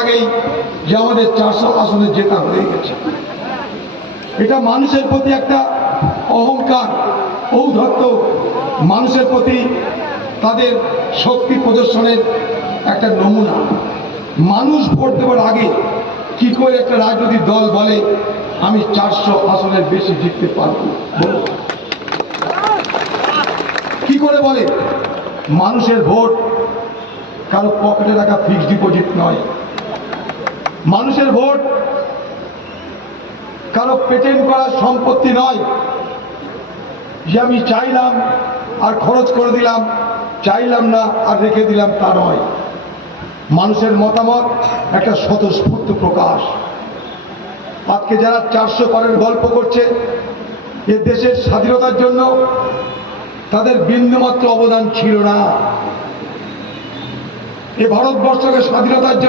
আগেই যে আমাদের 400 আসনে জেতা হয়ে গেছে, এটা মানুষের প্রতি একটা অহংকার, ঔদ্ধত্য, মানুষের প্রতি তাদের শক্তি প্রদর্শনের একটা নমুনা। মানুষ ভোট দেওয়ার আগে কি করে একটা রাজনৈতিক দল বলে আমি 400 আসনের বেশি জিততে পারবো? কি করে বলে? মানুষের ভোট কারো পকেটে রাখা ফিক্সড ডিপোজিট নয়। মানুষের ভোট কারো পেটেন্ট করা সম্পত্তি নয়, যে আমি চাইলাম আর খরচ করে দিলাম, চাইলাম না আর রেখে দিলাম, তা নয়। মানুষের মতামত একটা স্বতঃস্ফূর্ত প্রকাশ। আজকে যারা 400 পারের গল্প করছে, এ দেশের স্বাধীনতার জন্য তাদের বিন্দুমাত্র অবদান ছিল না। এ ভারতবর্ষকে স্বাধীনতার জন্য